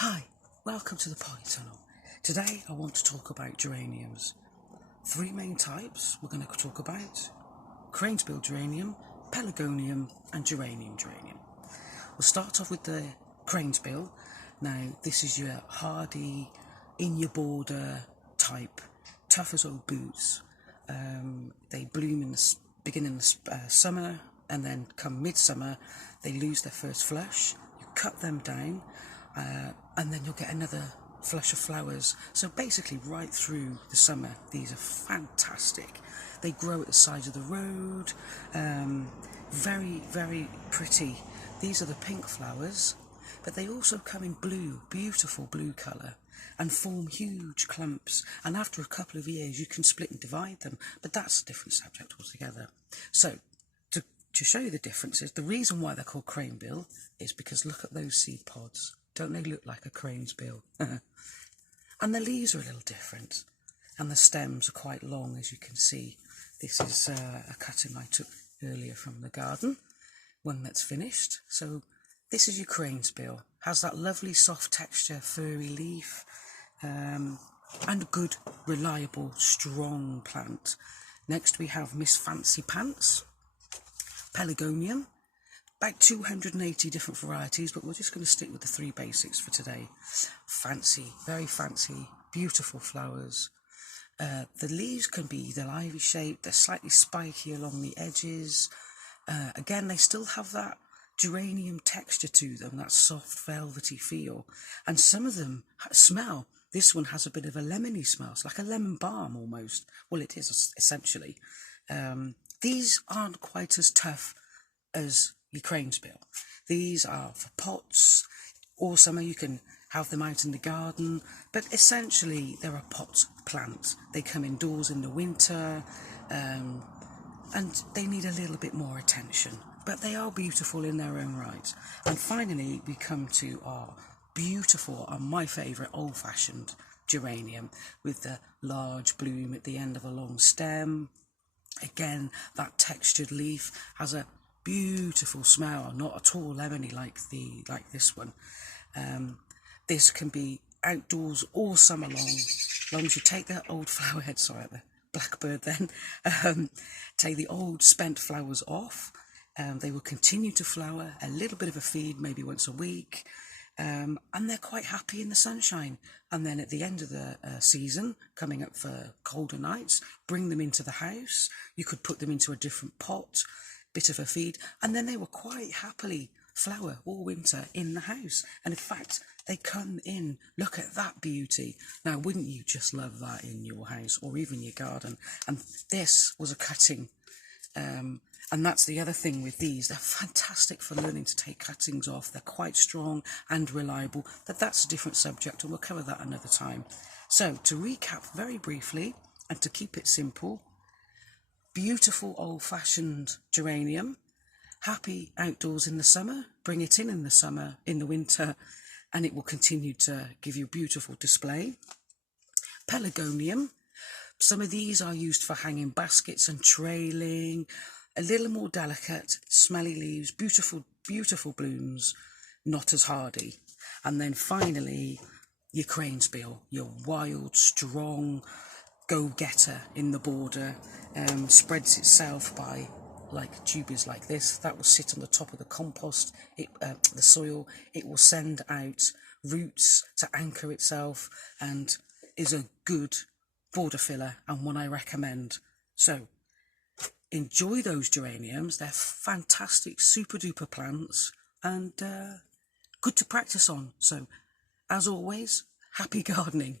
Hi, welcome to the polytunnel. Today I want to talk about geraniums. Three main types we're going to talk about: cranesbill geranium, pelargonium and geranium. We'll start off with the cranesbill. Now this is your hardy, in your border type, tough as old boots. They bloom in the beginning of summer, and then come midsummer they lose their first flush. You cut them down, and then you'll get another flush of flowers. So basically right through the summer these are fantastic. They grow at the side of the road, very, very pretty. These are the pink flowers, but they also come in blue, beautiful blue colour, and form huge clumps, and after a couple of years you can split and divide them, but that's a different subject altogether. So to show you the differences, the reason why they're called cranebill is because look at those seed pods. Don't they look like a crane's bill? And the leaves are a little different, and the stems are quite long, as you can see. This is a cutting I took earlier from the garden, one that's finished. So this is your cranesbill. Has that lovely soft texture, furry leaf, and good, reliable, strong plant. Next we have Miss Fancy Pants, pelargonium. About 280 different varieties, but we're just going to stick with the three basics for today. Fancy, very fancy, beautiful flowers. The leaves can be either ivy shaped, they're slightly spiky along the edges. Again, they still have that geranium texture to them, that soft velvety feel. And some of them smell. This one has a bit of a lemony smell. It's like a lemon balm almost. Well, it is essentially. These aren't quite as tough as your cranesbill. These are for pots. All summer you can have them out in the garden, but essentially they're a pot plant. They come indoors in the winter, and they need a little bit more attention, but they are beautiful in their own right. And finally we come to our beautiful and my favourite old-fashioned geranium, with the large bloom at the end of a long stem. Again, that textured leaf has a beautiful smell, not at all lemony like this one. This can be outdoors all summer long, as long as you take the old flower head, sorry, the blackbird then, take the old spent flowers off. They will continue to flower, a little bit of a feed maybe once a week, and they're quite happy in the sunshine. And then at the end of the season, coming up for colder nights, bring them into the house. You could put them into a different pot, bit of a feed, and then they will quite happily flower all winter in the house. And in fact, they come in, look at that beauty. Now, wouldn't you just love that in your house or even your garden? And this was a cutting. And that's the other thing with these. They're fantastic for learning to take cuttings off. They're quite strong and reliable, but that's a different subject, and we'll cover that another time. So to recap very briefly, and to keep it simple: beautiful old-fashioned geranium, happy outdoors in the summer, bring it in the summer, in the winter, and it will continue to give you a beautiful display. Pelargonium, some of these are used for hanging baskets and trailing, a little more delicate, smelly leaves, beautiful, beautiful blooms, not as hardy. And then finally, your cranesbill, your wild, strong go-getter in the border, spreads itself by like tubers like this. That will sit on the top of the compost, the soil. It will send out roots to anchor itself, and is a good border filler, and one I recommend. So enjoy those geraniums. They're fantastic, super duper plants, and good to practice on. So as always, happy gardening.